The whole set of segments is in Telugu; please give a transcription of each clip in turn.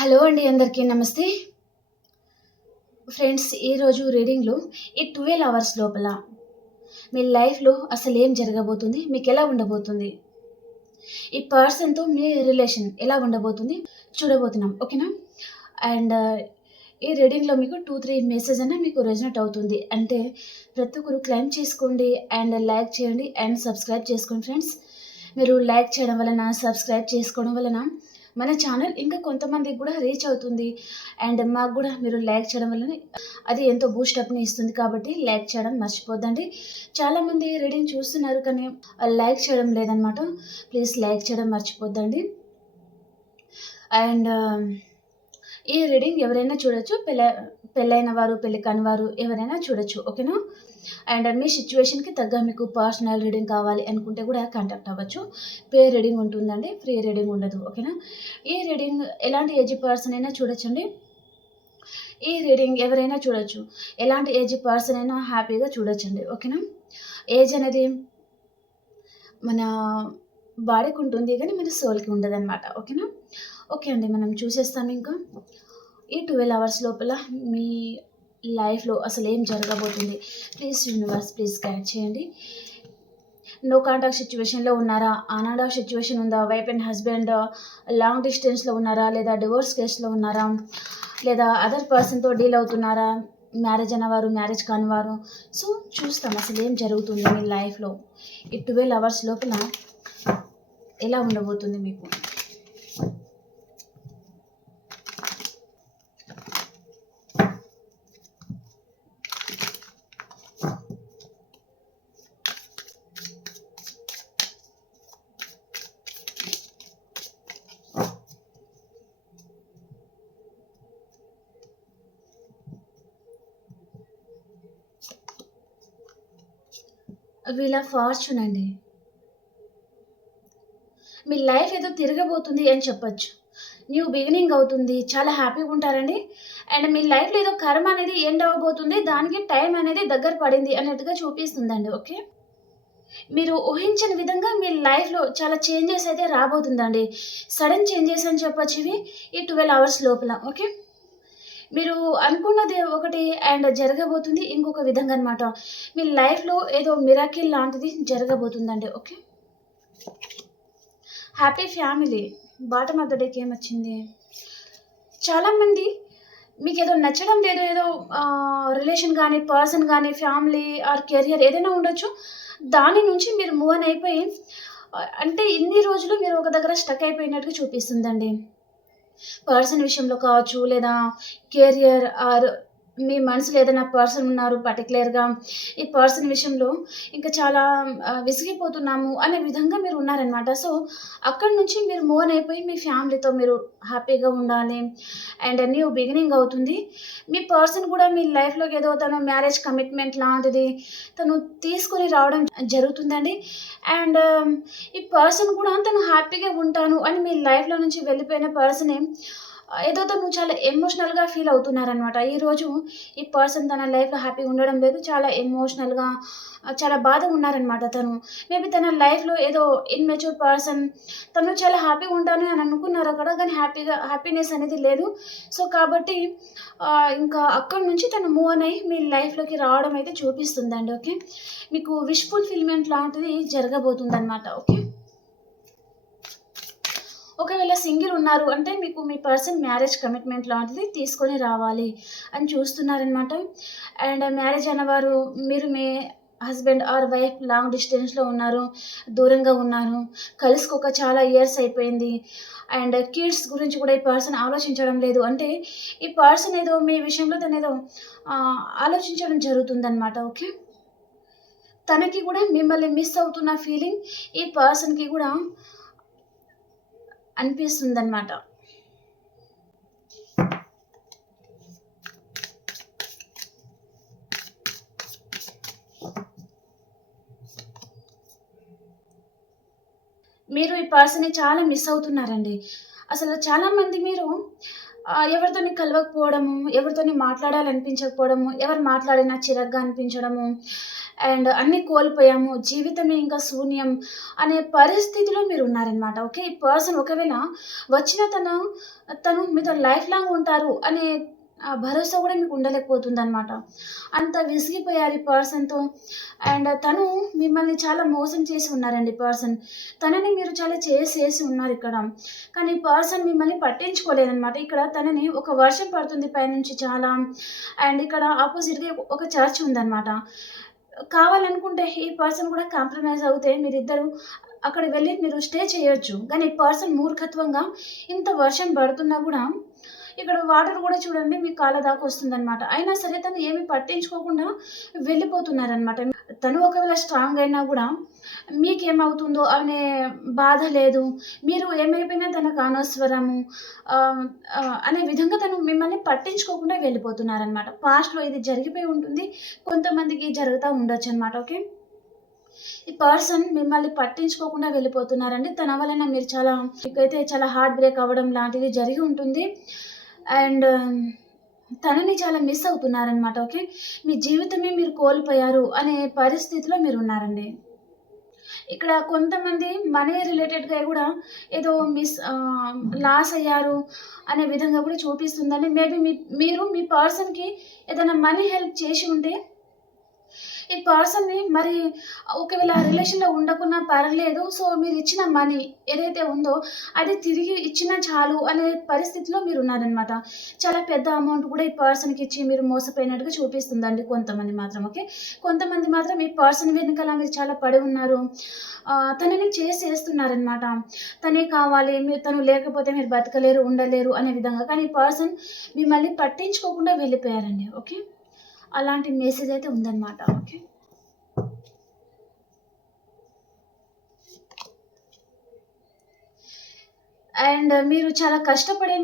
హలో అండి, అందరికీ నమస్తే. ఫ్రెండ్స్, ఈరోజు రీడింగ్లో ఈ 12 అవర్స్ లోపల మీ లైఫ్లో అసలు ఏం జరగబోతుంది, మీకు ఎలా ఉండబోతుంది, ఈ పర్సన్తో మీ రిలేషన్ ఎలా ఉండబోతుంది చూడబోతున్నాం. ఓకేనా? అండ్ ఈ రీడింగ్లో మీకు 2-3 మెసేజ్ అన్న మీకు రెజనేట్ అవుతుంది. అంటే ప్రతి ఒక్కరు క్లైమ్ చేసుకోండి అండ్ లైక్ చేయండి అండ్ సబ్స్క్రైబ్ చేసుకోండి. ఫ్రెండ్స్, మీరు లైక్ చేయడం వలన, సబ్స్క్రైబ్ చేసుకోవడం వలన మన ఛానల్ ఇంకా కొంతమందికి కూడా రీచ్ అవుతుంది. అండ్ మాకు కూడా మీరు లైక్ చేయడం వలన అది ఎంతో బూస్టప్ని ఇస్తుంది. కాబట్టి లైక్ చేయడం మర్చిపోద్దండి. చాలామంది రీడింగ్ చూస్తున్నారు కానీ లైక్ చేయడం లేదనమాట. ప్లీజ్ లైక్ చేయడం మర్చిపోద్దండి. అండ్ ఈ రీడింగ్ ఎవరైనా చూడొచ్చు, పెళ్ళైన వారు, పెళ్ళి కాని వారు ఎవరైనా చూడొచ్చు. ఓకేనా? అండ్ మీ సిచ్యువేషన్కి తగ్గ మీకు పర్సనల్ రీడింగ్ కావాలి అనుకుంటే కూడా కాంటాక్ట్ అవ్వచ్చు. పే రీడింగ్ ఉంటుందండి, ఫ్రీ రీడింగ్ ఉండదు. ఓకేనా? ఈ రీడింగ్ ఎలాంటి ఏజ్ పర్సన్ అయినా చూడొచ్చండి. ఈ రీడింగ్ ఎవరైనా చూడొచ్చు, ఎలాంటి ఏజ్ పర్సన్ అయినా హ్యాపీగా చూడొచ్చండి. ఓకేనా? ఏజ్ అనేది మన బాడీకి ఉంటుంది కానీ మన సోల్కి ఉండదు అనమాట. ఓకేనా? ఓకే అండి, మనం చూసేస్తాం. ఇంకా ఈ 12 అవర్స్ లోపల మీ లైఫ్లో అసలు ఏం జరగబోతుంది, ప్లీజ్ యూనివర్స్ ప్లీజ్ గైడ్ చేయండి. నో కాంటాక్ట్ సిచ్యువేషన్లో ఉన్నారా, ఆనాడా సిచ్యువేషన్ ఉందా, వైఫ్ అండ్ హస్బెండ్ లాంగ్ డిస్టెన్స్లో ఉన్నారా, లేదా డివోర్స్ కేసులో ఉన్నారా, లేదా అదర్ పర్సన్తో డీల్ అవుతున్నారా, మ్యారేజ్ అన్నవారు, మ్యారేజ్ కానివారు. సో చూస్తాం అసలు ఏం జరుగుతుంది మీ లైఫ్లో ఈ 12 అవర్స్ లోపల ఎలా ఉండబోతుంది మీకు. వీళ్ళ ఫార్చ్యూన్ అండి, మీ లైఫ్ ఏదో తిరగబోతుంది అని చెప్పొచ్చు. న్యూ బిగినింగ్ అవుతుంది, చాలా హ్యాపీగా ఉంటారండి. అండ్ మీ లైఫ్లో ఏదో కర్మ అనేది ఎండ్ అవ్వబోతుంది, దానికి టైం అనేది దగ్గర పడింది అన్నట్టుగా చూపిస్తుందండి. ఓకే, మీరు ఊహించిన విధంగా మీ లైఫ్లో చాలా చేంజెస్ అయితే రాబోతుందండి. సడన్ చేంజెస్ అని చెప్పొచ్చు ఇవి ఈ 12 అవర్స్ లోపల. ఓకే, మీరు అనుకున్నది ఒకటి అండ్ జరగబోతుంది ఇంకొక విధంగా అనమాట. మీ లైఫ్లో ఏదో మిరాకిల్ లాంటిది జరగబోతుందండి. Okay, happy family. Bottom of the డేకి ఏమొచ్చింది? చాలామంది మీకు ఏదో నచ్చడం లేదు, ఏదో రిలేషన్ కానీ, పర్సన్ కానీ, ఫ్యామిలీ ఆర్ కెరియర్ ఏదైనా ఉండొచ్చు. దాని నుంచి మీరు మూవ్ ఆన్ అయిపోయి అంటే ఇన్ని రోజులు మీరు ఒక దగ్గర స్టక్ అయిపోయినట్టుగా చూపిస్తుందండి. పర్సన్ విషయంలో కావచ్చు, లేదా కెరియర్ ఆర్ మీ మనసులో ఏదైనా పర్సన్ ఉన్నారు పర్టికులర్గా, ఈ పర్సన్ విషయంలో ఇంకా చాలా విసిగిపోతున్నాము అనే విధంగా మీరు ఉన్నారనమాట. సో అక్కడి నుంచి మీరు మూవ్ ఆన్ అయిపోయి మీ ఫ్యామిలీతో మీరు హ్యాపీగా ఉండాలి అండ్ న్యూ బిగినింగ్ అవుతుంది. మీ పర్సన్ కూడా మీ లైఫ్లోకి ఏదో తను మ్యారేజ్ కమిట్మెంట్ లాంటిది తను తీసుకొని రావడం జరుగుతుందండి. అండ్ ఈ పర్సన్ కూడా తను హ్యాపీగా ఉంటాను అని మీ లైఫ్లో నుంచి వెళ్ళిపోయిన పర్సనే ఏదో తను చాలా ఎమోషనల్గా ఫీల్ అవుతున్నారనమాట. ఈరోజు ఈ పర్సన్ తన లైఫ్లో హ్యాపీగా ఉండడం లేదు, చాలా ఎమోషనల్గా చాలా బాధగా ఉన్నారనమాట. తను మేబీ తన లైఫ్లో ఏదో ఇన్మెచ్యూర్ పర్సన్, తను చాలా హ్యాపీగా ఉంటాను అని అనుకున్నారు అక్కడ, కానీ హ్యాపీనెస్ అనేది లేదు. సో కాబట్టి ఇంకా అక్కడి నుంచి తను మూవ్ ఆన్ అయ్యి మీ లైఫ్లోకి రావడం అయితే చూపిస్తుందండి. ఓకే, మీకు విష్ ఫుల్ఫిల్మెంట్ లాంటిది జరగబోతుందన్నమాట. ఓకే, ఒకవేళ సింగిల్ ఉన్నారు అంటే మీకు మీ పర్సన్ మ్యారేజ్ కమిట్మెంట్ లాంటిది తీసుకొని రావాలి అని చూస్తున్నారనమాట. అండ్ మ్యారేజ్ అన్నవారు, మీరు మీ హస్బెండ్ ఆర్ వైఫ్ లాంగ్ డిస్టెన్స్లో ఉన్నారు, దూరంగా ఉన్నారు, కలుసుకోక చాలా ఇయర్స్ అయిపోయింది. అండ్ కిడ్స్ గురించి కూడా ఈ పర్సన్ ఆలోచించడం లేదు. అంటే ఈ పర్సన్ ఏదో మీ విషయంలో తను ఏదో ఆలోచించడం జరుగుతుందన్నమాట. ఓకే, తనకి కూడా మిమ్మల్ని మిస్ అవుతున్న ఫీలింగ్ ఈ పర్సన్కి కూడా అనిపిస్తుందన్నమాట. మీరు ఈ పర్సన్‌ని చాలా మిస్ అవుతున్నారండి. అసలు చాలామంది మీరు ఎవరితోని కలవకపోవడము, ఎవరితోని మాట్లాడాలనిపించకపోవడము, ఎవరు మాట్లాడినా చిరాకుగా అనిపించడము, అండ్ అన్నీ కోల్పోయాము, జీవితమే ఇంకా శూన్యం అనే పరిస్థితిలో మీరు ఉన్నారనమాట. ఓకే. ఈ పర్సన్ ఒకవేళ వచ్చిన తను మీతో లైఫ్ లాంగ్ ఉంటారు అనే భరోసా కూడా మీకు ఉండలేకపోతుందనమాట. అంత విసిగిపోయారు ఈ పర్సన్‌తో. అండ్ తను మిమ్మల్ని చాలా మోసం చేసి ఉన్నారండి పర్సన్. తనని మీరు చాలా చేసేసి ఉన్నారిక్కడ. కానీ ఈ పర్సన్ మిమ్మల్ని పట్టించుకోలేదనమాట. ఇక్కడ తనని ఒక వర్షం పడుతుంది పైనుంచి చాలా. అండ్ ఇక్కడ ఆపోజిట్‌గా ఒక చర్చ్ ఉందనమాట. కావాలనుకుంటే ఈ పర్సన్ కూడా కాంప్రమైజ్ అవుతే మీరిద్దరూ అక్కడికి వెళ్లి మీరు స్టే చేయొచ్చు. కానీ ఈ పర్సన్ మూర్ఖత్వంగా ఇంత వర్షం పడుతున్నా గూడా ఇక్కడ వాటర్ గూడా చూడండి మీ కాళ్ళ దాకా వస్తుందనమాట. అయినా సరే తను ఏమి పట్టించుకోకుండా వెళ్ళిపోతున్నారనమాట. తను ఒకవేళ స్ట్రాంగ్ అయినా గూడా మీకేమవుతుందో అనే బాధ లేదు. మీరు ఏమైపోయినా తనకు అనవసరము అనే విధంగా తను మిమ్మల్ని పట్టించుకోకుండా వెళ్ళిపోతున్నారనమాట. పాస్ట్‌లో ఇది జరిగిపోయి ఉంటుంది. కొంతమందికి జరుగుతా ఉండొచ్చనమాట. ఓకే. ఈ పర్సన్ మిమ్మల్ని పట్టించుకోకుండా వెళ్ళిపోతున్నారండి. తన వలన మీకైతే చాలా హార్ట్ బ్రేక్ అవ్వడం లాంటిది జరిగి ఉంటుంది. అండ్ తనని చాలా మిస్ అవుతున్నారనమాట. ఓకే. మీ జీవితమే మీరు కోల్పోయారు అనే పరిస్థితిలో మీరున్నారండి. ఇక్కడ కొంతమంది మనీ రిలేటెడ్‌గా గూడా ఏదో లాస్ అయ్యారు అనే విధంగా గూడా చూపిస్తుందండి. మేబీ మీరు మీ పర్సన్‌కి ఏదైనా మనీ హెల్ప్ చేసి ఉంటే ఈ పర్సన్‌ని మరి ఒకవేళ రిలేషన్‌లో ఉండకున్నా పర్లేదు. సో, మీరిచ్చిన మనీ ఏదైతే ఉందో అది తిరిగి ఇచ్చినా చాలు అనే పరిస్థితిలో మీరున్నారనమాట. చాలా పెద్ద అమౌంట్ కూడా ఈ పర్సన్‌కి ఇచ్చి మీరు మోసపోయినట్టుగా చూపిస్తుందండి కొంతమంది మాత్రం. ఓకే. కొంతమంది మాత్రం ఈ పర్సన్ వెనకాల మీరు చాలా పడి ఉన్నారు. తనని చేసేస్తున్నారనమాట. తనే కావాలి, తను లేకపోతే మీరు బతకలేరు, ఉండలేరు అనే విధంగా. కానీ ఈ పర్సన్ మిమ్మల్ని పట్టించుకోకుండా వెళ్ళిపోయారండి. ఓకే. అలాంటి మెసేజ్ అయితే ఉందన్నమాట. ఓకే. అండ్ మీరు చాలా కష్టపడి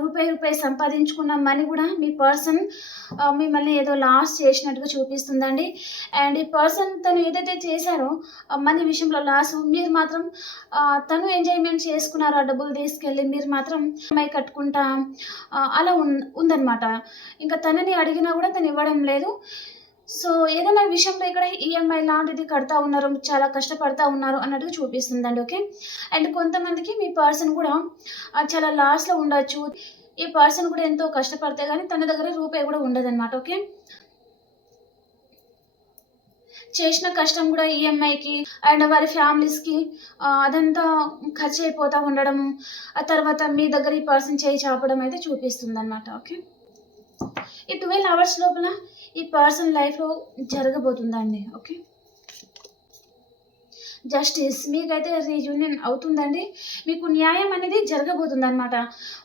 రూపాయి సంపాదించుకున్న మనీ గూడా మీ పర్సన్ మిమ్మల్ని ఏదో లాస్ చేసినట్టుగా చూపిస్తుందండి. అండ్ ఈ పర్సన్ తను ఏదైతే చేశారో మనీ విషయంలో లాసు, మీరు మాత్రం తను ఎంజాయ్‌మెంట్ చేసుకున్నారు. ఆ డబ్బులు తీసుకెళ్ళి మీరు మాత్రం ఈఎంఐ కట్టుకుంటా అలా ఉందనమాట. ఇంకా తనని అడిగినా గూడా తను ఇవ్వడం లేదు. సో, ఏదైనా విషయంలో ఇక్కడ ఈఎంఐ లాంటిది కడతా ఉన్నారు, చాలా కష్టపడతా ఉన్నారు అన్నట్టుగా చూపిస్తుందండి. ఓకే. అండ్ కొంతమందికి మీ పర్సన్ కూడా చాలా లాస్‌లో ఉండొచ్చు. ఈ పర్సన్ కూడా ఎంతో కష్టపడితే గానీ తన దగ్గర రూపాయి కూడా ఉండదనమాట. ఓకే. చేసిన కష్టం కూడా ఈఎంఐకి అండ్ వారి ఫ్యామిలీస్‌కి అదంతా ఖర్చయిపోతా ఉండడము. ఆ తర్వాత మీ దగ్గర ఈ పర్సన్ చేయి చాపడం అయితే చూపిస్తుందనమాట. ఓకే. ఈ 12 అవర్స్ లోపల ఈ పర్సన్ లైఫ్‌లో జరగబోతుందండి. ఓకే. జస్టిస్ మీకైతే రీయూనియన్ అవుతుందండి. మీకు న్యాయం అనేది జరగబోతుందనమాట.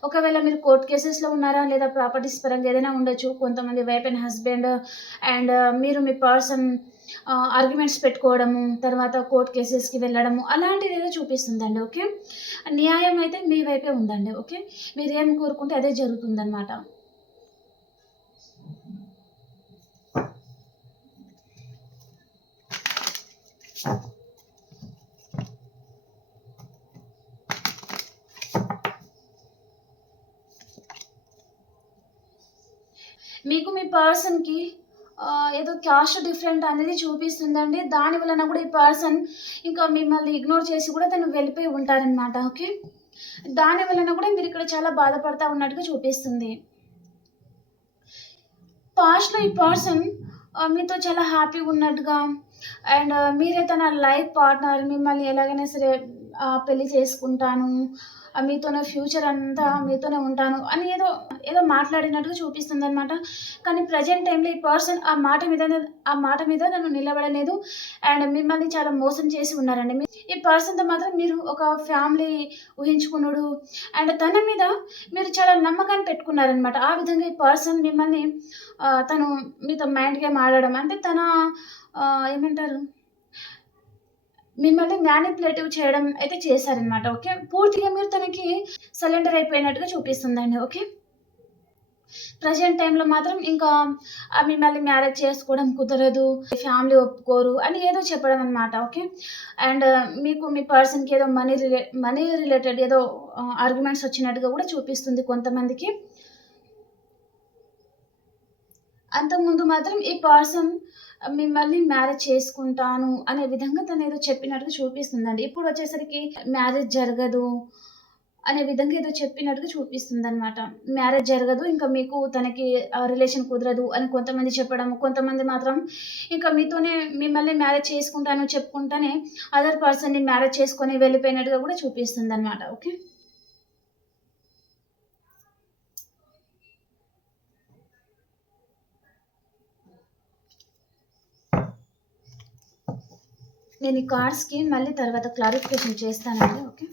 ఒకవేళ మీరు కోర్ట్ కేసెస్‌లో ఉన్నారా? లేదా ప్రాపర్టీస్ పరంగా ఏదైనా ఉండొచ్చు. కొంతమంది వైఫ్ అండ్ హస్బెండ్ అండ్ మీరు మీ పర్సన్ ఆర్గ్యుమెంట్స్ పెట్టుకోవడము, తర్వాత కోర్ట్ కేసెస్‌కి వెళ్ళడము అలాంటిదేదో చూపిస్తుందండి. ఓకే. న్యాయం అయితే మీ వైపే ఉందండి. ఓకే. మీరేం కోరుకుంటే అదే జరుగుతుందనమాట. మీకు మీ పర్సన్‌కి ఏదో క్యాస్ట్ డిఫరెంట్ అనేది చూపిస్తుందండి. దాని వలన కూడా ఈ పర్సన్ ఇంకా మిమ్మల్ని ఇగ్నోర్ చేసి కూడా తను వెళ్ళిపోయి ఉంటారనమాట. ఓకే. దాని వలన కూడా మీరిక్కడ చాలా బాధపడతా ఉన్నట్టుగా చూపిస్తుంది. పాస్ట్‌లో ఈ పర్సన్ మీతో చాలా హ్యాపీగున్నట్టుగా అండ్ మీరే తన లైఫ్ పార్ట్నర్, మిమ్మల్ని ఎలాగైనా సరే పెళ్లి చేసుకుంటాను, మీతోనే ఫ్యూచర్ అంతా మీతోనే ఉంటాను అని ఏదో మాట్లాడినట్టుగా చూపిస్తుందనమాట. కానీ ప్రెజెంట్ టైమ్‌లో ఈ పర్సన్ ఆ మాట మీద తను నిలబడలేదు. అండ్ మిమ్మల్ని చాలా మోసం చేసి ఉన్నారండి. ఈ పర్సన్‌తో మాత్రం మీరు ఒక ఫ్యామిలీ ఊహించుకునుడు అండ్ తన మీద మీరు చాలా నమ్మకాన్ని పెట్టుకున్నారనమాట. ఆ విధంగా ఈ పర్సన్ మిమ్మల్ని తను మీతో మైండ్ గేమ్ ఆడడం అంటే ఏమంటారు? మిమ్మల్ని మ్యానిప్యులేటివ్ చేయడం అయితే చేశారనమాట. ఓకే. పూర్తిగా మీరు తనకి సరెండర్ అయిపోయినట్టుగా చూపిస్తుందండి. ఓకే. ప్రెజెంట్ టైమ్‌లో మాత్రం ఇంకా మిమ్మల్ని మ్యారేజ్ చేసుకోవడం కుదరదు, ఫ్యామిలీ ఒప్పుకోరు అని ఏదో చెప్పడం అనమాట. ఓకే. అండ్ మీకు మీ పర్సన్‌కి ఏదో మనీ రిలేటెడ్ ఏదో ఆర్గ్యుమెంట్స్ వచ్చినట్టుగా కూడా చూపిస్తుంది కొంతమందికి. అంతకుముందు మాత్రం ఈ పర్సన్ మిమ్మల్ని మ్యారేజ్ చేసుకుంటాను అనే విధంగా తనేదో చెప్పినట్టుగా చూపిస్తుందండి. ఇప్పుడు వచ్చేసరికి మ్యారేజ్ జరగదు అనే విధంగా ఏదో చెప్పినట్టుగా చూపిస్తుందనమాట. మ్యారేజ్ జరగదు, ఇంకా మీకు తనకి రిలేషన్ కుదరదు అని కొంతమంది చెప్పడము, కొంతమంది మాత్రం ఇంకా మీతోనే మిమ్మల్ని మ్యారేజ్ చేసుకుంటాను చెప్పుకుంటానే అదర్ పర్సన్‌ని మ్యారేజ్ చేసుకొని వెళ్ళిపోయినట్టుగా కూడా చూపిస్తుందనమాట. ఓకే. నేను ఈ కార్డ్స్‌కి మళ్ళీ తర్వాత క్లారిఫికేషన్ చేస్తానండి. ఓకే.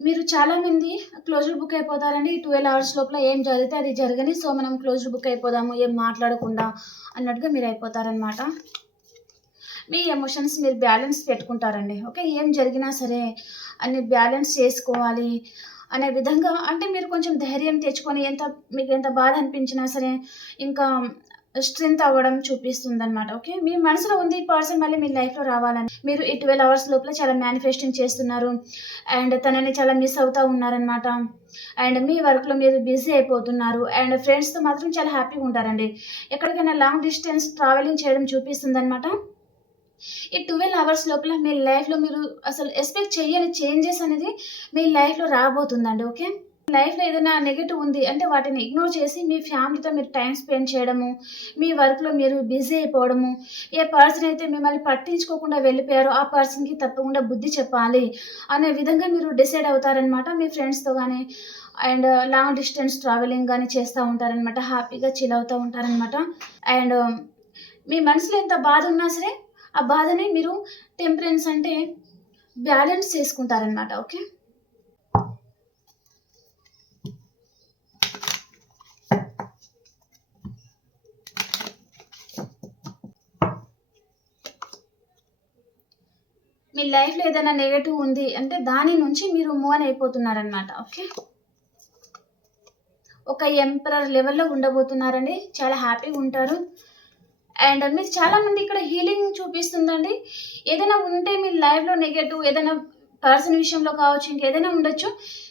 మీరు చాలామంది క్లోజ్డ్ బుక్ అయిపోతారండి. ఈ 12 అవర్స్ లోపల ఏం జరిగితే అది జరగని. సో, మనం క్లోజ్డ్ బుక్ అయిపోదాము, ఏం మాట్లాడకుండా అన్నట్టుగా మీరు అయిపోతారనమాట. మీ ఎమోషన్స్ మీరు బ్యాలెన్స్ పెట్టుకుంటారండి. ఓకే. ఏం జరిగినా సరే అన్ని బ్యాలెన్స్ చేసుకోవాలి అనే విధంగా అంటే మీరు కొంచెం ధైర్యం తెచ్చుకొని మీకు ఎంత బాధ అనిపించినా సరే ఇంకా స్ట్రెంత్ అవ్వడం చూపిస్తుందనమాట. ఓకే. మీ మనసులో ఉంది ఈ పర్సన్ మళ్ళీ మీ లైఫ్‌లో రావాలని. మీరు ఈ 12 అవర్స్ లోపల చాలా మేనిఫెస్టింగ్ చేస్తున్నారు. అండ్ తనని చాలా మిస్ అవుతా ఉన్నారనమాట. అండ్ మీ వర్క్‌లో మీరు బిజీ అయిపోతున్నారు. అండ్ ఫ్రెండ్స్‌తో మాత్రం చాలా హ్యాపీగా ఉంటారండి. ఎక్కడికైనా లాంగ్ డిస్టెన్స్ ట్రావెలింగ్ చేయడం చూపిస్తుందనమాట. ఈ 12 అవర్స్ లోపల మీ లైఫ్‌లో మీరు అసలు ఎక్స్‌పెక్ట్ చేయని చేంజెస్ అనేది మీ లైఫ్‌లో రాబోతుందండి. ఓకే. లైఫ్‌లో ఏదైనా నెగెటివ్ ఉంది అంటే వాటిని ఇగ్నోర్ చేసి మీ ఫ్యామిలీతో మీరు టైమ్ స్పెండ్ చేయడము, మీ వర్క్‌లో మీరు బిజీ అయిపోవడము, ఏ పర్సన్ అయితే మిమ్మల్ని పట్టించుకోకుండా వెళ్ళిపోయారో ఆ పర్సన్‌కి తప్పకుండా బుద్ధి చెప్పాలి అనే విధంగా మీరు డిసైడ్ అవుతారనమాట. మీ ఫ్రెండ్స్‌తో గానీ అండ్ లాంగ్ డిస్టెన్స్ ట్రావెలింగ్ గానీ చేస్తా ఉంటారనమాట. హ్యాపీగా చిల్ అవుతా ఉంటారనమాట. అండ్ మీ మనసులో ఎంత బాధ ఉన్నా సరే ఆ బాధని మీరు టెంపరెన్స్ అంటే బ్యాలెన్స్ చేసుకుంటారనమాట. ఓకే. మీ లైఫ్‌లో ఏదైనా నెగెటివ్ ఉంది అంటే దాని నుంచి మీరు మూవ్ ఆన్ అయిపోతున్నారనమాట. ఓకే. ఒక ఎంపరర్ లెవెల్‌లో ఉండబోతున్నారండి. చాలా హ్యాపీగా ఉంటారు. అండ్ మీరు చాలామంది ఇక్కడ హీలింగ్ చూపిస్తుందండి. ఏదైనా ఉంటే మీ లైఫ్‌లో నెగెటివ్ ఏదైనా పర్సన్ విషయంలో కావచ్చు, ఇంకేదైనా ఉండొచ్చు.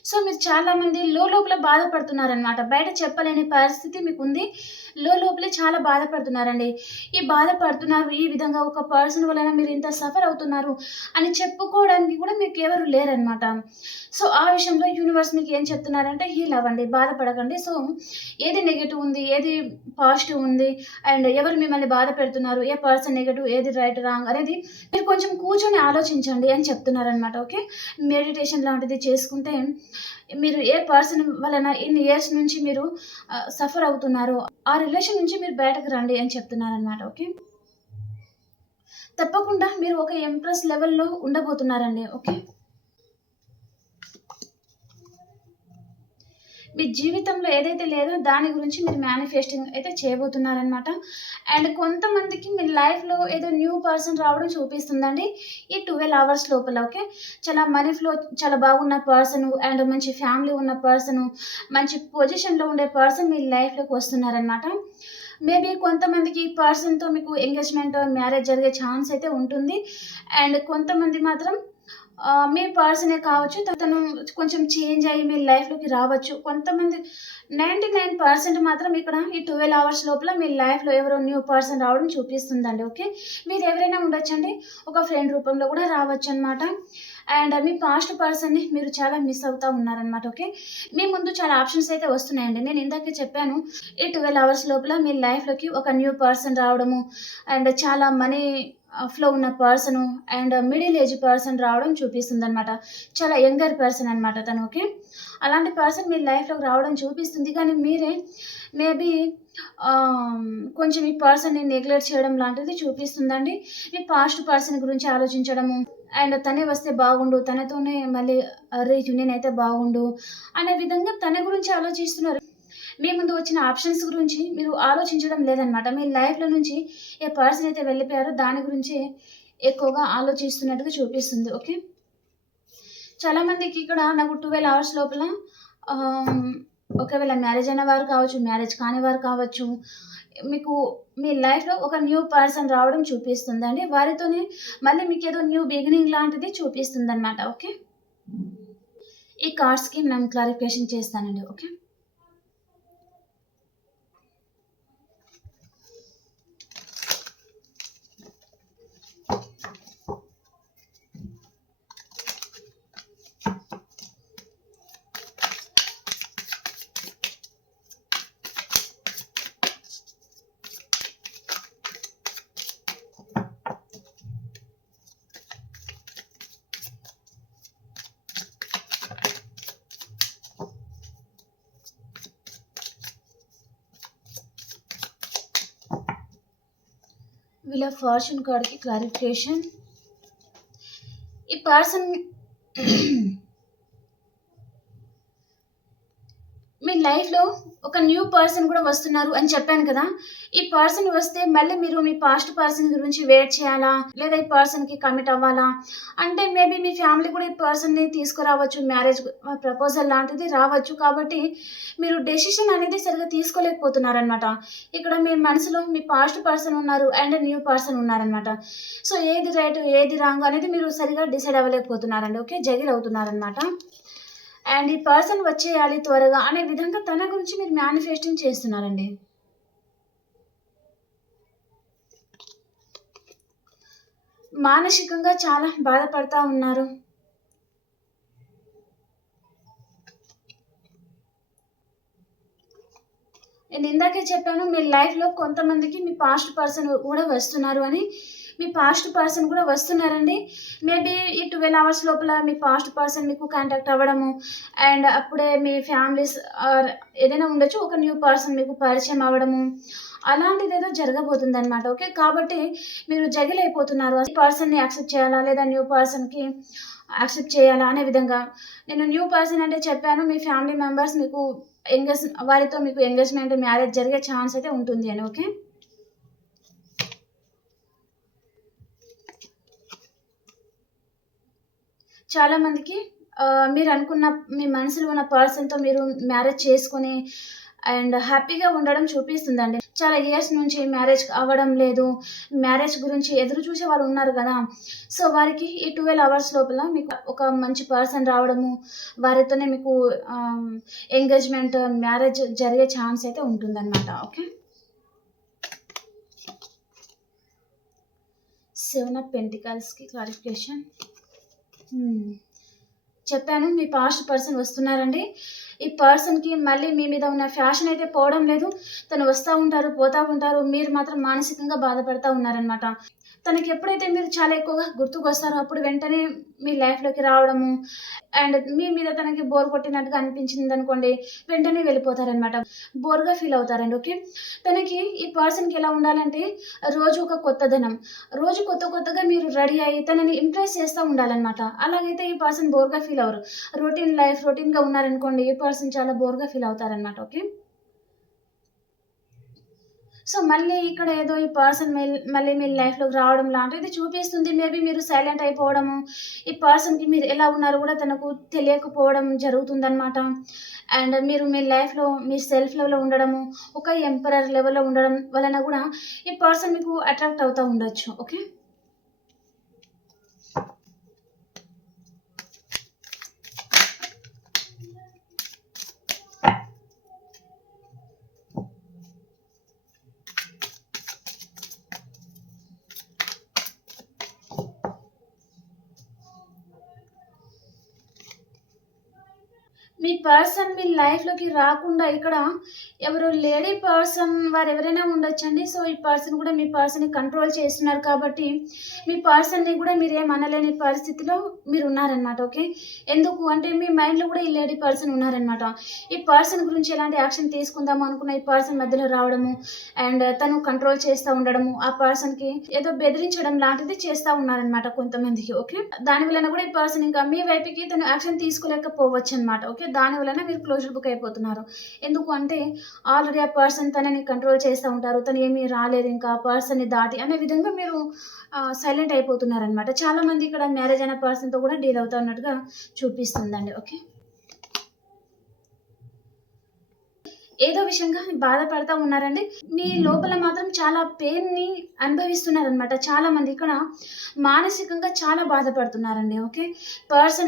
సో, మీరు చాలామంది లోపల బాధపడుతున్నారనమాట. బయట చెప్పలేని పరిస్థితి మీకుంది. లోపలే చాలా బాధపడుతున్నారండి. ఈ బాధపడుతున్నారు, ఈ విధంగా ఒక పర్సన్ వలన మీరు ఇంత సఫర్ అవుతున్నారు అని చెప్పుకోవడానికి కూడా మీకెవరు లేరనమాట. సో, ఆ విషయంలో యూనివర్స్ మీకేం చెప్తున్నారంటే హీల్ అవ్వండి, బాధపడకండి. సో, ఏది నెగెటివ్ ఉంది, ఏది పాజిటివ్ ఉంది అండ్ ఎవరు మిమ్మల్ని బాధ పెడుతున్నారు, ఏ పర్సన్ నెగెటివ్, ఏది రైట్, రాంగ్ అనేది మీరు కొంచెం కూర్చొని ఆలోచించండి అని చెప్తున్నారనమాట. ఓకే. మెడిటేషన్ లాంటిది చేసుకుంటే మీరు ఏ పర్సన్ వలన ఇన్ని ఇయర్స్ నుంచి మీరు సఫర్ అవుతున్నారో ఆ రిలేషన్ నుంచి మీరు బయటకు రండి అని చెప్తున్నారనమాట. ఓకే. తప్పకుండా మీరు ఒక ఎంప్రెస్ లెవెల్‌లో ఉండబోతున్నారండి. ఓకే. మీ జీవితంలో ఏదైతే లేదో దాని గురించి మీరు మేనిఫెస్టింగ్ అయితే చేయబోతున్నారనమాట. అండ్ కొంతమందికి మీ లైఫ్‌లో ఏదో న్యూ పర్సన్ రావడం చూపిస్తుందండి. ఈ 12 అవర్స్ లోపల. ఓకే. చాలా మనీ ఫ్లో చాలా బాగున్న పర్సను అండ్ మంచి ఫ్యామిలీ ఉన్న పర్సను, మంచి పొజిషన్‌లో ఉండే పర్సన్ మీ లైఫ్‌లోకి వస్తున్నారనమాట. మేబీ కొంతమందికి ఈ పర్సన్‌తో మీకు ఎంగేజ్‌మెంట్, మ్యారేజ్ జరిగే ఛాన్స్ అయితే ఉంటుంది. అండ్ కొంతమంది మాత్రం మీ పర్సనే కావచ్చు. తను కొంచెం చేంజ్ అయ్యి మీ లైఫ్‌లోకి రావచ్చు. కొంతమంది 99% మాత్రం ఇక్కడ ఈ 12 అవర్స్ లోపల మీ లైఫ్‌లో ఎవరో న్యూ పర్సన్ రావడం చూపిస్తుందండి. ఓకే. మీరు ఎవరైనా ఉండొచ్చండి. ఒక ఫ్రెండ్ రూపంలో కూడా రావచ్చనమాట. అండ్ మీ పాస్ట్ పర్సన్‌ని మీరు చాలా మిస్ అవుతా ఉన్నారనమాట. ఓకే. మీ ముందు చాలా ఆప్షన్స్ అయితే వస్తున్నాయండి. నేను ఇందాకే చెప్పాను. ఈ 12 అవర్స్ లోపల మీ లైఫ్‌లోకి ఒక న్యూ పర్సన్ రావడము అండ్ చాలా మనీ ఫ్లో ఉన్న person and middle age person రావడం చూపిస్తుందనమాట. చాలా యంగర్ పర్సన్ అనమాట తను. ఓకే. అలాంటి పర్సన్ మీ లైఫ్‌లోకి రావడం చూపిస్తుంది. కానీ మీరే మేబీ ఆహ్, కొంచెం ఈ పర్సన్‌ని నెగ్లెక్ట్ చేయడం లాంటిది చూపిస్తుందండి. మీ పాస్ట్ పర్సన్ గురించి ఆలోచించడము అండ్ తనే వస్తే బాగుండు, తనతోనే మళ్ళీ రీయూనియన్ అయితే బాగుండు అనే విధంగా తన గురించి ఆలోచిస్తున్నారు. మీ ముందు వచ్చిన ఆప్షన్స్ గురించి మీరు ఆలోచించడం లేదనమాట. మీ లైఫ్‌లో నుంచి ఏ పర్సన్ అయితే వెళ్ళిపోయారో దాని గురించి ఎక్కువగా ఆలోచిస్తున్నట్టుగా చూపిస్తుంది. ఓకే. చాలామందికి ఇక్కడ నాకు 12 అవర్స్ లోపల ఆహ్, ఒకవేళ మ్యారేజ్ అయిన వారు కావచ్చు, మ్యారేజ్ కాని వారు కావచ్చు, మీకు మీ లైఫ్‌లో ఒక న్యూ పర్సన్ రావడం చూపిస్తుందండి. వారితోనే మళ్ళీ మీకేదో న్యూ బిగినింగ్ లాంటిది చూపిస్తుందనమాట. ఓకే. ఈ కార్డ్స్‌కి నేను క్లారిఫికేషన్ చేస్తానండి. ఓకే. వీళ్ళ ఫార్చ్యూన్ కార్డ్‌కి క్లారిఫికేషన్. ఈ పర్సన్ మీ లైఫ్‌లో ఒక న్యూ పర్సన్ కూడా వస్తున్నారు అని చెప్పాను కదా! ఈ పర్సన్ వస్తే మళ్ళీ మీరు మీ పాస్ట్ పర్సన్ గురించి వెయిట్ చేయాలా? లేదా ఈ పర్సన్‌కి కమిట్ అవ్వాలా? అంటే మేబీ మీ ఫ్యామిలీ కూడా ఈ పర్సన్‌ని తీసుకురావచ్చు. మ్యారేజ్ ప్రపోజల్ లాంటిది రావచ్చు. కాబట్టి మీరు డెసిషన్ అనేది సరిగ్గా తీసుకోలేకపోతున్నారనమాట. ఇక్కడ మీ మనసులో మీ పాస్ట్ పర్సన్ ఉన్నారు అండ్ న్యూ పర్సన్ ఉన్నారనమాట. సో ఏది రైట్, ఏది రాంగ్ అనేది మీరు సరిగ్గా డిసైడ్ అవ్వలేకపోతున్నారండి. ఓకే. జగిల్ అవుతున్నారనమాట. అండ్ ఈ పర్సన్ వచ్చేయాలి త్వరగా అనే విధంగా తన గురించి మీరు మేనిఫెస్టింగ్ చేస్తున్నారండి. మానసికంగా చాలా బాధపడతా ఉన్నారు. నేను ఇందాకే చెప్పాను మీ లైఫ్‌లో కొంతమందికి మీ పాస్ట్ పర్సన్ కూడా వస్తున్నారు అని. మీ పాస్ట్ పర్సన్ కూడా వస్తున్నారండి. మేబీ ఈ 12 అవర్స్ లోపల మీ పాస్ట్ పర్సన్ మీకు కాంటాక్ట్ అవ్వడము అండ్ అప్పుడే మీ ఫ్యామిలీస్ ఆర్ ఏదైనా ఉండొచ్చు. ఒక న్యూ పర్సన్ మీకు పరిచయం అవ్వడము అలాంటిదేదో జరగబోతుందనమాట. ఓకే. కాబట్టి మీరు జగిలైపోతున్నారు. ఈ పర్సన్‌ని యాక్సెప్ట్ చేయాలా? లేదా న్యూ పర్సన్‌కి యాక్సెప్ట్ చేయాలా? అనే విధంగా. నేను న్యూ పర్సన్ అంటే చెప్పాను మీ ఫ్యామిలీ మెంబర్స్ మీకు వారితో మీకు ఎంగేజ్‌మెంట్, మ్యారేజ్ జరిగే ఛాన్స్ అయితే ఉంటుంది అని. ఓకే. చాలామందికి మీరనుకున్న మీ మనసులో ఉన్న పర్సన్‌తో మీరు మ్యారేజ్ చేసుకొని అండ్ హ్యాపీగా ఉండడం చూపిస్తుందండి. చాలా ఇయర్స్ నుంచి మ్యారేజ్ అవ్వడం లేదు. మ్యారేజ్ గురించి ఎదురు చూసే వాళ్ళు ఉన్నారు గదా! సో, వారికి ఈ 12 అవర్స్ లోపల మీకు ఒక మంచి పర్సన్ రావడము, వారితోనే మీకు ఆహ్, ఎంగేజ్‌మెంట్, మ్యారేజ్ జరిగే ఛాన్స్ అయితే ఉంటుందనమాట. ఓకే. 7 ఆఫ్ పెంటికల్స్‌కి క్లారిఫికేషన్. చెప్పాను మీ పాస్ట్ పర్సన్ వస్తున్నారండి. ఈ పర్సన్‌కి మళ్ళీ మీ మీద ఉన్న ఫ్యాషన్ అయితే పోవడం లేదు. తను వస్తా ఉంటారు, పోతా ఉంటారు. మీరు మాత్రం మానసికంగా బాధపడతా ఉన్నారనమాట. తనకెప్పుడైతే మీరు చాలా ఎక్కువగా గుర్తుకొస్తారో అప్పుడు వెంటనే మీ లైఫ్‌లోకి రావడము అండ్ మీ మీద తనకి బోర్ కొట్టినట్టుగా అనిపించిందనుకోండి, వెంటనే వెళ్ళిపోతారనమాట. బోర్‌గా ఫీల్ అవుతారండి. ఓకే. తనకి ఈ పర్సన్‌కి ఎలా ఉండాలంటే రోజు ఒక కొత్తదనం. రోజు కొత్తగా మీరు రెడీ అయ్యి తనని ఇంప్రెస్ చేస్తా ఉండాలనమాట. అలాగైతే ఈ పర్సన్ బోర్‌గా ఫీల్ అవ్వరు. రొటీన్ లైఫ్ రొటీన్‌గా ఉన్నారనుకోండి, ఈ పర్సన్ చాలా బోర్‌గా ఫీల్ అవుతారనమాట. ఓకే. సో, మళ్ళీ ఇక్కడ ఏదో ఈ పర్సన్ మళ్ళీ మీ లైఫ్‌లోకి రావడం లాంటిది చూపిస్తుంది. మేబీ మీరు సైలెంట్ అయిపోవడము, ఈ పర్సన్‌కి మీరు ఎలా ఉన్నారో కూడా తనకు తెలియకపోవడం జరుగుతుందనమాట. అండ్ మీరు మీ లైఫ్‌లో మీ సెల్ఫ్ లవ్‌లో ఉండడము, ఒక ఎంపరర్ లెవెల్‌లో ఉండడం వలన కూడా ఈ పర్సన్ మీకు అట్రాక్ట్ అవుతా ఉండొచ్చు. ఓకే. మీ పర్సన్ మీ లైఫ్‌లోకి రాకుండా ఇక్కడ ఎవరో లేడీ పర్సన్ వారెవరైనా ఉండొచ్చండి. సో, ఈ పర్సన్ కూడా మీ పర్సన్‌ని కంట్రోల్ చేస్తున్నారు కాబట్టి, మీ పర్సన్‌ని కూడా మీరేం అనలేని పరిస్థితిలో మీరున్నారనమాట. ఓకే. ఎందుకు అంటే మీ మైండ్‌లో కూడా ఈ లేడీ పర్సన్ ఉన్నారనమాట. ఈ పర్సన్ గురించి ఎలాంటి యాక్షన్ తీసుకుందాం అనుకున్న ఈ పర్సన్ మధ్యలో రావడము అండ్ తను కంట్రోల్ చేస్తా ఉండడము, ఆ పర్సన్‌కి ఏదో బెదిరించడం లాంటిది చేస్తా ఉన్నారనమాట కొంతమందికి. ఓకే. దాని వలన కూడా ఈ పర్సన్ ఇంకా మీ వైపుకి తను యాక్షన్ తీసుకోలేకపోవచ్చనమాట. ఓకే. దాని వలన మీరు క్లోజ్డ్ బుక్ అయిపోతున్నారు. ఎందుకు అంటే ఆల్రెడీ ఆ పర్సన్ తనని కంట్రోల్ చేస్తా ఉంటారు. తను ఏమీ రాలేదు ఇంకా ఆ పర్సన్‌ని దాటి అనే విధంగా మీరు సైలెంట్ అయిపోతున్నారనమాట. చాలామంది ఇక్కడ మ్యారేజ్ అయిన పర్సన్‌తో కూడా డీల్ అవుతా ఉన్నట్టుగా చూపిస్తుందండి. ఓకే. ఏదో విషయంగా బాధపడతా ఉన్నారండి. మీ లోపల మాత్రం చాలా పెయిన్‌ని అనుభవిస్తున్నారనమాట. చాలామంది ఇక్కడ మానసికంగా చాలా బాధపడుతున్నారండి. ఓకే.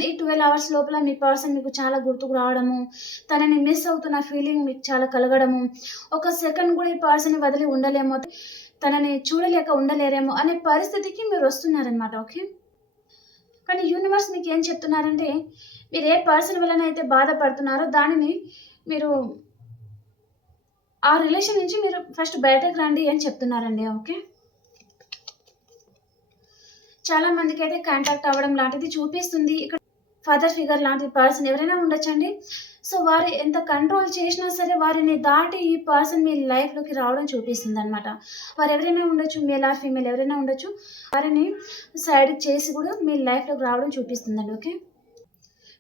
ఈ 12 అవర్స్ లోపల మీ పర్సన్ మీకు చాలా గుర్తుకు రావడము, తనని మిస్ అవుతున్న ఫీలింగ్ మీకు చాలా కలగడము, ఒక సెకండ్ కూడా ఈ పర్సన్‌ని వదిలి ఉండలేము, తనని చూడలేక ఉండలేరేమో అనే పరిస్థితికి మీరొస్తున్నారనమాట. ఓకే. కానీ యూనివర్స్ మీకేం చెప్తున్నారంటే, మీరు ఏ పర్సన్ వల్లనైతే బాధపడుతున్నారో దానిని మీరు ఆ రిలేషన్ నుంచి మీరు ఫస్ట్ బయటకు రండి అని చెప్తున్నారండి. ఓకే. చాలా మందికైతే కాంటాక్ట్ అవ్వడం లాంటిది చూపిస్తుంది. ఇక్కడ ఫాదర్ ఫిగర్ లాంటి పర్సన్ ఎవరైనా ఉండొచ్చండి. సో, వారు ఎంత కంట్రోల్ చేసినా సరే వారిని దాటి ఈ పర్సన్ మీ లైఫ్‌లోకి రావడం చూపిస్తుందనమాట. వారెవరైనా ఉండొచ్చు, మేల్ ఆర్ ఫీమేల్ ఎవరైనా ఉండొచ్చు. వారిని సైడ్‌కి చేసి కూడా మీ లైఫ్‌లోకి రావడం చూపిస్తుందండి. ఓకే.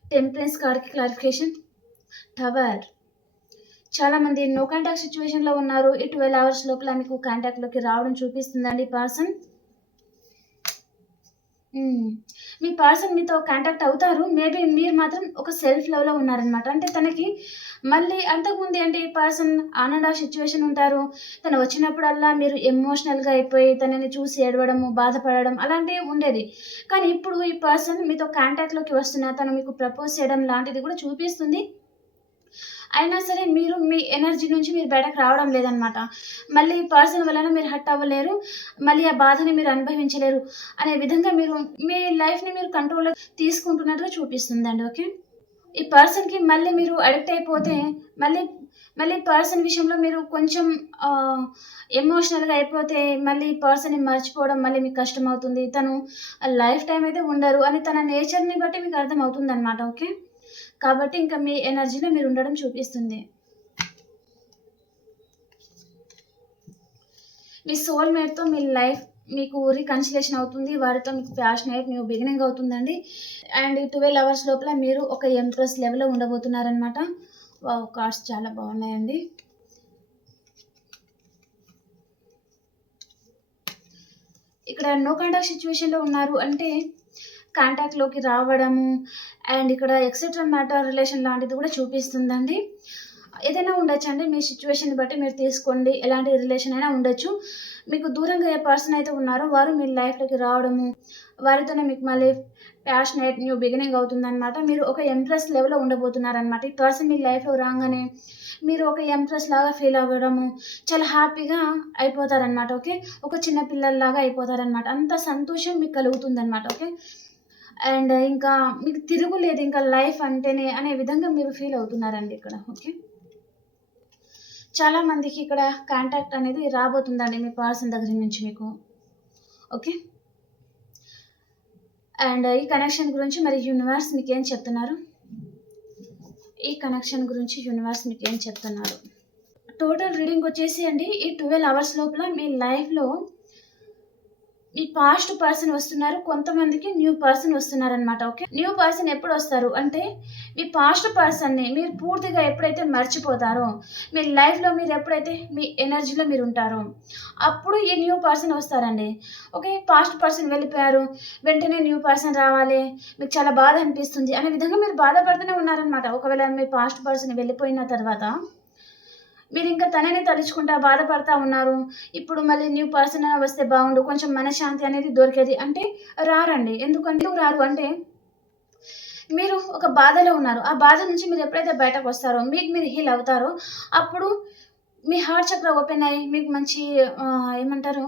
టెంపరెన్స్ కార్డ్‌కి క్లారిఫికేషన్. టవర్. చాలామంది నో కాంటాక్ట్ సిట్యుయేషన్‌లో ఉన్నారు. ఈ 12 అవర్స్ లోపల మీకు కాంటాక్ట్‌లోకి రావడం చూపిస్తుందండి ఈ పర్సన్. మీ పర్సన్ మీతో కాంటాక్ట్ అవుతారు. మేబీ మీరు మాత్రం ఒక సెల్ఫ్ లవ్‌లో ఉన్నారనమాట. అంటే తనకి మళ్ళీ అంతకుముందు ఏంటి ఈ person on and of situation ఉంటారు. తను వచ్చినప్పుడల్లా మీరు ఎమోషనల్‌గా అయిపోయి తనని చూసి ఏడవడము, బాధపడడం అలాంటివి ఉండేది. కానీ ఇప్పుడు ఈ పర్సన్ మీతో కాంటాక్ట్‌లోకి వస్తున్న తను మీకు ప్రపోజ్ చేయడం లాంటిది కూడా చూపిస్తుంది. అయినా సరే మీరు మీ ఎనర్జీ నుంచి మీరు బయటకు రావడం లేదనమాట. మళ్ళీ ఈ పర్సన్ వలన మీరు హర్ట్ అవ్వలేరు. మళ్ళీ ఆ బాధని మీరు అనుభవించలేరు అనే విధంగా మీరు మీ లైఫ్‌ని మీరు కంట్రోల్‌లో తీసుకుంటున్నట్టుగా చూపిస్తుందండి. ఓకే. ఈ పర్సన్‌కి మళ్ళీ మీరు అడిక్ట్ అయిపోతే మళ్ళీ మళ్ళీ పర్సన్ విషయంలో మీరు కొంచెం ఎమోషనల్‌గా అయిపోతే మళ్ళీ ఈ పర్సన్‌ని మర్చిపోవడం మళ్ళీ మీకు కష్టమవుతుంది. తను లైఫ్ టైమ్ అయితే ఉండరు అని తన నేచర్‌ని బట్టి మీకు అర్థమవుతుందనమాట. ఓకే. కాబట్టి ఇంకా మీ ఎనర్జీలో మీరు ఉండడం చూపిస్తుంది. మీ సోల్‌మేట్‌తో మీ లైఫ్ మీకు రీకన్సిలేషన్ అవుతుంది. వారితో మీకు ప్యాషనేట్ న్యూ బిగినింగ్ అవుతుందండి. అండ్ ఈ 12 అవర్స్ లోపల మీరు ఒక ఎంప్రెస్ లెవెల్‌లో ఉండబోతున్నారనమాట. వావ్! కార్డ్స్ చాలా బాగున్నాయండి. ఇక్కడ నో కాంటాక్ట్ సిట్యుయేషన్‌లో ఉన్నారు అంటే కాంటాక్ట్‌లోకి రావడము అండ్ ఇక్కడ ఎక్సెట్రా మ్యాటర్ రిలేషన్ లాంటిది కూడా చూపిస్తుందండి. ఏదైనా ఉండొచ్చండి. మీ సిట్యుయేషన్‌ని బట్టి మీరు తీసుకోండి. ఎలాంటి రిలేషన్ అయినా ఉండొచ్చు. మీకు దూరంగా ఏ పర్సన్ అయితే ఉన్నారో వారు మీ లైఫ్‌లోకి రావడము, వారితోనే మీకు మళ్ళీ ప్యాషనేట్ న్యూ బిగినింగ్ అవుతుందనమాట. మీరు ఒక ఎంప్రెస్ లెవెల్‌లో ఉండబోతున్నారనమాట. ఈ పర్సన్ మీ లైఫ్‌లో రాంగానే మీరు ఒక ఎంప్రెస్ లాగా ఫీల్ అవ్వడము, చాలా హ్యాపీగా అయిపోతారనమాట. ఓకే. ఒక చిన్న పిల్లల్లాగా అయిపోతారనమాట. అంత సంతోషం మీకు కలుగుతుందనమాట. ఓకే. అండ్ ఇంకా మీకు తిరుగులేదు ఇంకా లైఫ్ అంటేనే అనే విధంగా మీరు ఫీల్ అవుతున్నారండి ఇక్కడ. ఓకే. చాలా మందికి ఇక్కడ కాంటాక్ట్ అనేది రాబోతుందండి మీ పర్సన్ దగ్గర నుంచి మీకు. ఓకే. అండ్ ఈ కనెక్షన్ గురించి మరి యూనివర్స్ మీకేం చెప్తున్నారు? ఈ కనెక్షన్ గురించి యూనివర్స్ మీకేం చెప్తున్నారు? టోటల్ రీడింగ్ వచ్చేసి అండి ఈ 12 అవర్స్ లోపల మీ లైఫ్‌లో మీ పాస్ట్ పర్సన్ వస్తున్నారు. కొంతమందికి న్యూ పర్సన్ వస్తున్నారనమాట. ఓకే. న్యూ పర్సన్ ఎప్పుడొస్తారు అంటే, మీ పాస్ట్ పర్సన్‌ని మీరు పూర్తిగా ఎప్పుడైతే మర్చిపోతారో, మీ లైఫ్‌లో మీరు ఎప్పుడైతే మీ ఎనర్జీలో మీరుంటారో, అప్పుడు ఈ న్యూ పర్సన్ వస్తారండి. ఓకే. పాస్ట్ పర్సన్ వెళ్ళిపోయారు. వెంటనే న్యూ పర్సన్ రావాలి. మీకు చాలా బాధ అనిపిస్తుంది అనే విధంగా మీరు బాధపడుతూనే ఉన్నారనమాట. ఒకవేళ మీ పాస్ట్ పర్సన్ వెళ్ళిపోయిన తర్వాత మీరింకా తననే తలుచుకుంటా బాధపడతా ఉన్నారు. ఇప్పుడు మళ్ళీ న్యూ పర్సన్ అయినా వస్తే బావుండు. కొంచెం మనశ్శాంతి అనేది దొరికేది. అంటే రారండి. ఎందుకు రారు అంటే, మీరు ఒక బాధలో ఉన్నారు. ఆ బాధ నుంచి మీరు ఎప్పుడైతే బయటకొస్తారో, మీకు మీరు హీల్ అవుతారో, అప్పుడు మీ హార్ట్ చక్ర ఓపెన్ అయ్యి మీకు మంచి ఏమంటారు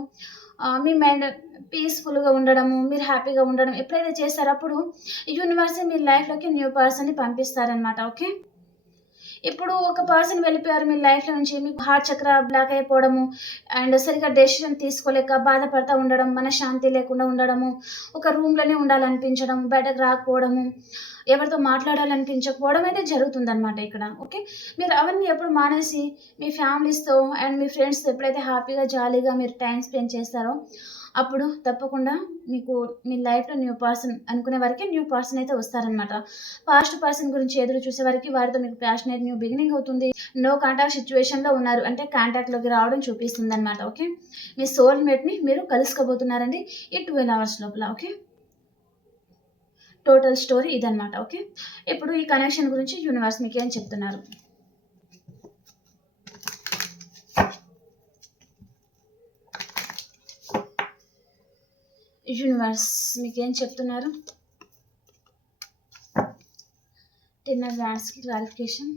మీ మైండ్ పీస్‌ఫుల్‌గా ఉండడము, మీరు హ్యాపీగా ఉండడం ఎప్పుడైతే చేస్తారో అప్పుడు యూనివర్సే మీ లైఫ్‌లోకి న్యూ పర్సన్‌ని పంపిస్తారనమాట. ఓకే. ఇప్పుడు ఒక పర్సన్ వెళ్ళిపోయారు మీ లైఫ్‌లో నుంచి. మీకు హార్ట్ చక్ర బ్లాక్ అయిపోవడము అండ్ సరిగ్గా డెసిషన్ తీసుకోలేక బాధపడతా ఉండడం, మనశ్శాంతి లేకుండా ఉండడము, ఒక రూమ్‌లోనే ఉండాలనిపించడం, బయటకు రాకపోవడము, ఎవరితో మాట్లాడాలనిపించకపోవడం అయితే జరుగుతుందనమాట ఇక్కడ. ఓకే. మీరు అవన్నీ ఎప్పుడు మానేసి మీ ఫ్యామిలీస్‌తో అండ్ మీ ఫ్రెండ్స్‌తో ఎప్పుడైతే హ్యాపీగా, జాలీగా మీరు టైమ్ స్పెండ్ చేస్తారో, అప్పుడు తప్పకుండా మీకు మీ లైఫ్‌లో న్యూ పర్సన్ అనుకునే వరకే న్యూ పర్సన్ అయితే వస్తారనమాట. పాస్ట్ పర్సన్ గురించి ఎదురు చూసేవారికి వారితో మీకు ప్యాషనేట్ న్యూ బిగినింగ్ అవుతుంది. నో కాంటాక్ట్ సిట్యుయేషన్‌లో ఉన్నారు అంటే కాంటాక్ట్‌లోకి రావడం చూపిస్తుందనమాట. ఓకే. మీ సోల్‌మేట్‌ని మీరు కలుసుకోబోతున్నారండి ఈ 12 అవర్స్ లోపల. ఓకే. టోటల్ స్టోరీ ఇదనమాట. ఓకే. ఇప్పుడు ఈ కనెక్షన్ గురించి యూనివర్స్ మీకేం చెప్తున్నారు? యూనివర్స్ మీకేం చెప్తున్నారు? 10 of Wandsకి క్లారిఫికేషన్.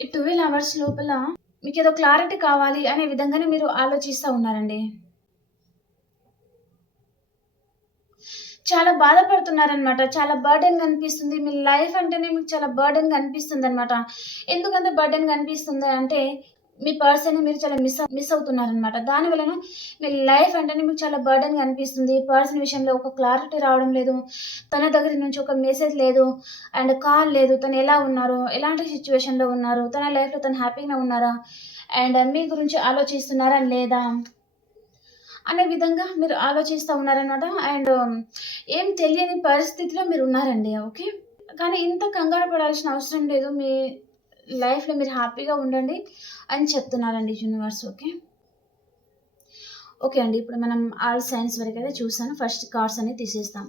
ఈ 12 అవర్స్ లోపల మీకు ఏదో క్లారిటీ కావాలి అనే విధంగానే మీరు ఆలోచిస్తూ ఉన్నారండి. చాలా బాధపడుతున్నారనమాట. చాలా బర్డెన్‌గా అనిపిస్తుంది. మీ లైఫ్ అంటేనే మీకు చాలా బర్డెన్‌గా అనిపిస్తుందనమాట. ఎందుకంత బర్డెన్‌గా అనిపిస్తుంది అంటే, మీ పర్సన్‌ని మీరు చాలా మిస్ అవుతున్నారనమాట. దాని వలన మీ లైఫ్ అంటేనే మీకు చాలా బర్డెన్‌గా అనిపిస్తుంది. పర్సన్ విషయంలో ఒక క్లారిటీ రావడం లేదు. తన దగ్గర నుంచి ఒక మెసేజ్ లేదు. అండ్ కాల్ లేదు. తను ఎలా ఉన్నారు? ఎలాంటి సిట్యుయేషన్‌లో ఉన్నారు? తన లైఫ్‌లో తను హ్యాపీగా ఉన్నారా? అండ్ మీ గురించి ఆలోచిస్తున్నారా లేదా? అనే విధంగా మీరు ఆలోచిస్తూ ఉన్నారనమాట. అండ్ ఏం తెలియని పరిస్థితిలో మీరున్నారండి. ఓకే. కానీ ఇంత కంగారు పడాల్సిన అవసరం లేదు. మీ లైఫ్‌లో మీరు హ్యాపీగా ఉండండి అని చెప్తున్నారండి యూనివర్స్. ఓకే. ఓకే అండి. ఇప్పుడు మనం ఆల్ సైన్స్ వరకైతే చూసాను. ఫస్ట్ కార్డ్స్ అన్ని తీసేస్తాం.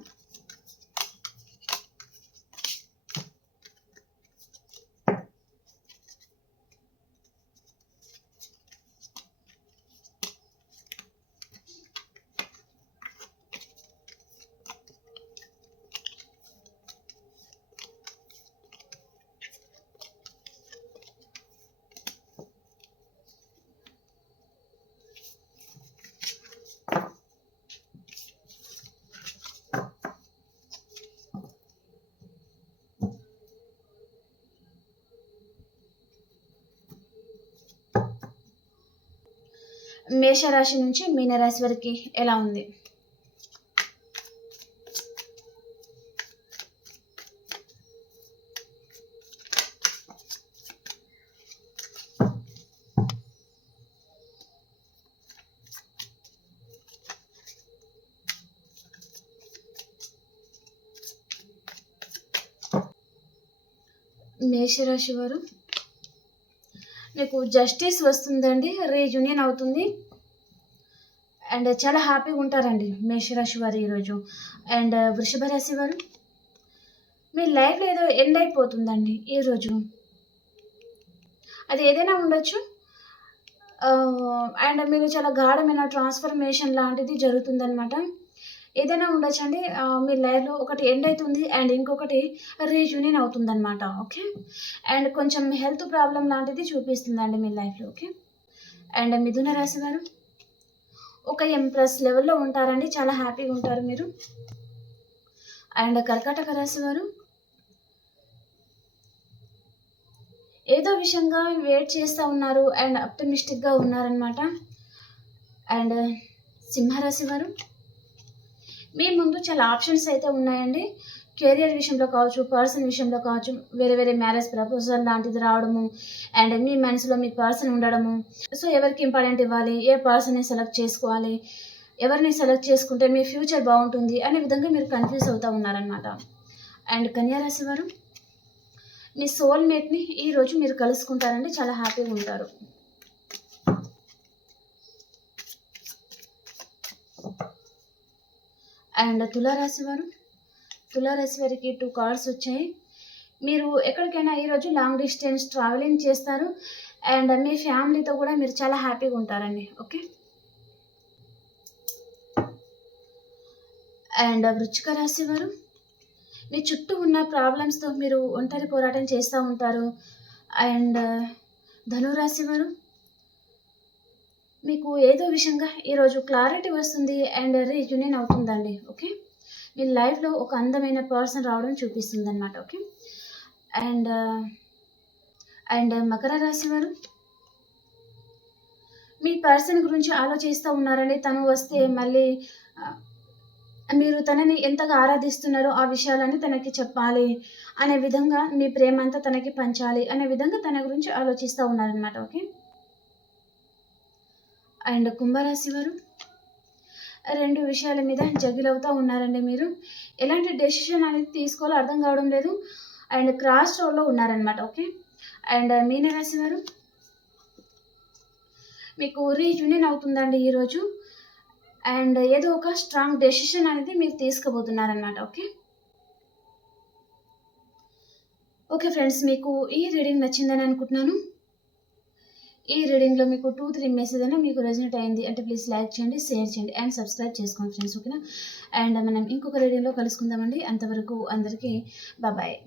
మేషరాశి నుంచి మీనరాశి వరకు ఎలా ఉంది? మేషరాశి వారు మీకు జస్టిస్ వస్తుందండి. రీయూనియన్ అవుతుంది. అండ్ చాలా హ్యాపీగా ఉంటారండి మేషరాశి వారు ఈరోజు. అండ్ వృషభ రాశి వారు మీ లైఫ్‌లో ఏదో ఎండ్ అయిపోతుందండి ఈరోజు. అది ఏదైనా ఉండొచ్చు. అండ్ మీరు చాలా గాఢమైన ట్రాన్స్‌ఫర్మేషన్ లాంటిది జరుగుతుందనమాట. ఏదైనా ఉండొచ్చండి. మీ లైఫ్‌లో ఒకటి ఎండ్ అయితుంది. అండ్ ఇంకొకటి రీయూనియన్ అవుతుందనమాట. ఓకే. అండ్ కొంచెం హెల్త్ ప్రాబ్లమ్ లాంటిది చూపిస్తుందండి మీ లైఫ్‌లో. ఓకే. అండ్ మిథున రాశి వారు ఒక ఎంప్రెస్ లెవెల్‌లో ఉంటారండి. చాలా హ్యాపీగా ఉంటారు మీరు. అండ్ కర్కాటక రాశి వారు ఏదో విషయంగా వెయిట్ చేస్తూ ఉన్నారు. అండ్ ఆప్టిమిస్టిక్‌గా ఉన్నారనమాట. అండ్ సింహరాశి వారు మీ ముందు చాలా ఆప్షన్స్ అయితే ఉన్నాయండి. కెరియర్ విషయంలో కావచ్చు, పర్సన్ విషయంలో కావచ్చు, వేరే వేరే మ్యారేజ్ ప్రపోజల్ లాంటిది రావడము, అండ్ మీ మనసులో మీ పర్సన్ ఉండడము. సో, ఎవరికి ఇంపార్టెంట్ ఇవ్వాలి? ఏ పర్సన్‌ని సెలెక్ట్ చేసుకోవాలి? ఎవరిని సెలెక్ట్ చేసుకుంటే మీ ఫ్యూచర్ బాగుంటుంది అనే విధంగా మీరు కన్‌ఫ్యూజ్ అవుతా ఉన్నారనమాట. అండ్ కన్యా రాశి వారు మీ సోల్‌మేట్‌ని ఈరోజు మీరు కలుసుకుంటారండి. చాలా హ్యాపీగా ఉంటారు. అండ్ తులారాశి వారికి 2 కార్డ్స్ వచ్చాయి. మీరు ఎక్కడికైనా ఈరోజు లాంగ్ డిస్టెన్స్ ట్రావెలింగ్ చేస్తారు. అండ్ మీ ఫ్యామిలీతో కూడా మీరు చాలా హ్యాపీగా ఉంటారండి. ఓకే. అండ్ వృశ్చిక రాశి వారు మీ చుట్టూ ఉన్న ప్రాబ్లమ్స్‌తో మీరు ఒంటరి పోరాటం చేస్తూ ఉంటారు. అండ్ ధనురాశి వారు మీకు ఏదో విషయంగా ఈరోజు క్లారిటీ వస్తుంది. అండ్ రీయూనియన్ అవుతుందండి. ఓకే. మీ లైఫ్‌లో ఒక అందమైన పర్సన్ రావడం చూపిస్తుందనమాట. ఓకే. అండ్ మకర రాశి వారు మీ పర్సన్ గురించి ఆలోచిస్తూ ఉన్నారండి. తను వస్తే మళ్ళీ మీరు తనని ఎంతగా ఆరాధిస్తున్నారో ఆ విషయాలన్నీ తనకి చెప్పాలి అనే విధంగా, మీ ప్రేమంతా తనకి పంచాలి అనే విధంగా తన గురించి ఆలోచిస్తూ ఉన్నారనమాట. ఓకే. అండ్ కుంభరాశి వారు 2 విషయాల మీద జగిల్ అవుతా ఉన్నారండి మీరు. ఎలాంటి డెసిషన్ అనేది తీసుకోవాలో అర్థం కావడం లేదు. అండ్ క్రాస్ రోడ్‌లో ఉన్నారనమాట. ఓకే. అండ్ మీనరాశి వారు మీకు రీయూనియన్ అవుతుందండి ఈరోజు. అండ్ ఏదో ఒక స్ట్రాంగ్ డెసిషన్ అనేది మీరు తీసుకోబోతున్నారనమాట. ఓకే. ఓకే ఫ్రెండ్స్, మీకు ఈ రీడింగ్ నచ్చిందని అనుకుంటున్నాను. ఈ రీడింగ్లో మీకు 2-3 మెసేజ్ అయినా మీకు రెజనేట్ అయింది అంటే ప్లీజ్ లైక్ చేయండి, షేర్ చేయండి అండ్ సబ్స్క్రైబ్ చేసుకోండి ఫ్రెండ్స్. ఓకేనా. అండ్ మనం ఇంకొక రీడింగ్లో కలుసుకుందామండి. అంతవరకు అందరికీ బాయ్.